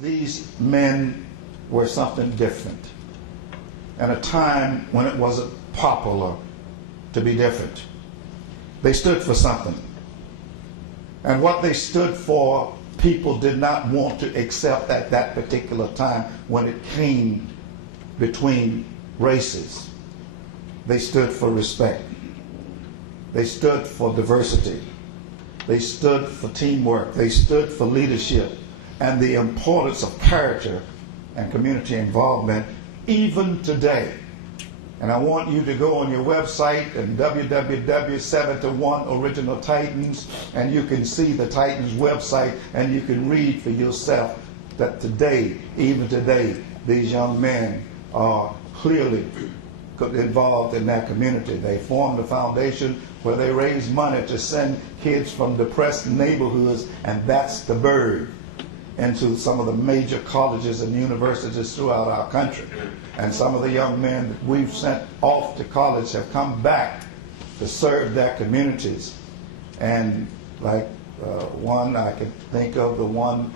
These men were something different, and a time when it wasn't popular to be different. They stood for something, and what they stood for, people did not want to accept at that particular time when it came between races. They stood for respect. They stood for diversity. They stood for teamwork. They stood for leadership and the importance of character and community involvement even today. And I want you to go on your website and www.7-to-1 Original Titans, and you can see the Titans website and you can read for yourself that today, even today, these young men are clearly involved in their community. They formed a foundation where they raise money to send kids from depressed neighborhoods, and that's the bird, into some of the major colleges and universities throughout our country. And some of the young men that we've sent off to college have come back to serve their communities. And like one I can think of, the one,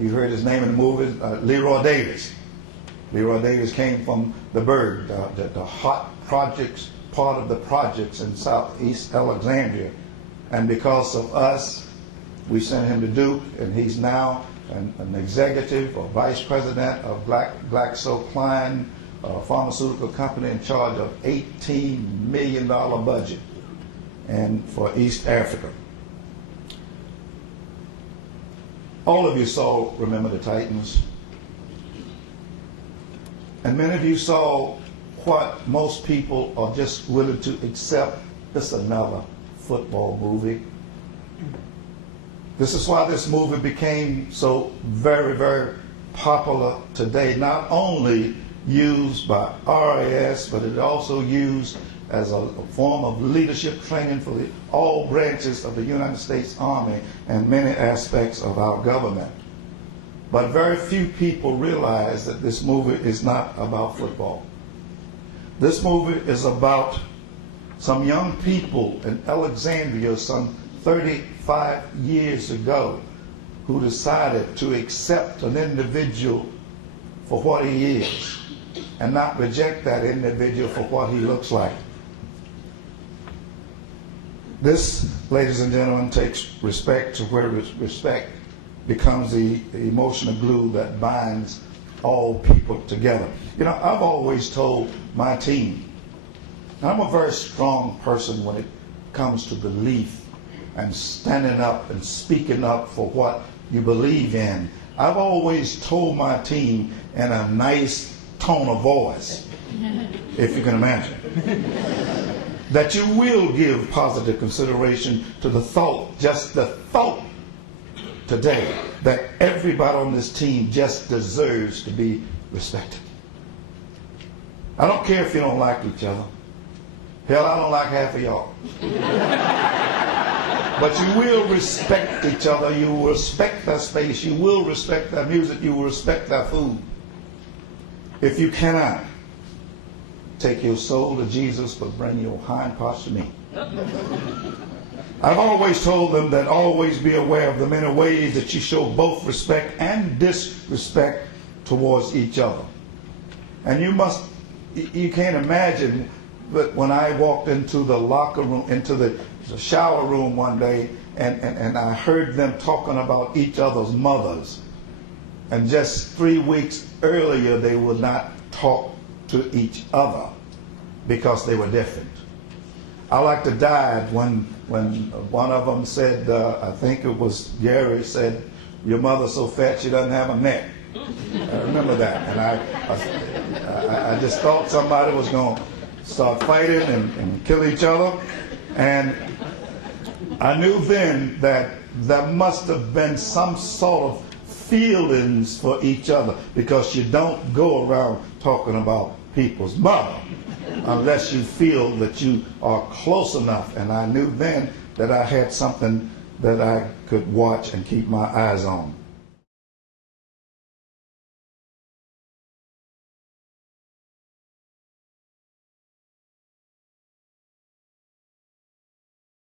you heard his name in the movie, Leroy Davis. Leroy Davis came from the Bird, the hot projects, part of the projects in southeast Alexandria. And because of us, we sent him to Duke, and he's now an executive or vice president of GlaxoSmithKline, a pharmaceutical company in charge of $18 million budget and for East Africa. All of you saw Remember the Titans. And many of you saw what most people are just willing to accept. This is another football movie. This is why this movie became so very, very popular today. Not only used by RAS, but it also used as a form of leadership training for all branches of the United States Army and many aspects of our government. But very few people realize that this movie is not about football. This movie is about some young people in Alexandria some 35 years ago who decided to accept an individual for what he is and not reject that individual for what he looks like. This, ladies and gentlemen, takes respect to where respect becomes the emotional glue that binds all people together. You know, I've always told my team, and I'm a very strong person when it comes to belief and standing up and speaking up for what you believe in. I've always told my team in a nice tone of voice, if you can imagine, that you will give positive consideration to the thought, just the thought today, that everybody on this team just deserves to be respected. I don't care if you don't like each other. Hell, I don't like half of y'all. But you will respect each other. You will respect their space. You will respect their music. You will respect their food. If you cannot, take your soul to Jesus, but bring your hind parts to me. I've always told them that always be aware of the many ways that you show both respect and disrespect towards each other. And you can't imagine, but when I walked into the locker room, into the shower room one day, and I heard them talking about each other's mothers. And just 3 weeks earlier, they would not talk to each other because they were different. I like to die when one of them said, I think it was Gary, said, "Your mother's so fat she doesn't have a neck." I remember that, and I just thought somebody was going to start fighting and kill each other, and I knew then that there must have been some sort of feelings for each other, because you don't go around talking about people's mother unless you feel that you are close enough. And I knew then that I had something that I could watch and keep my eyes on.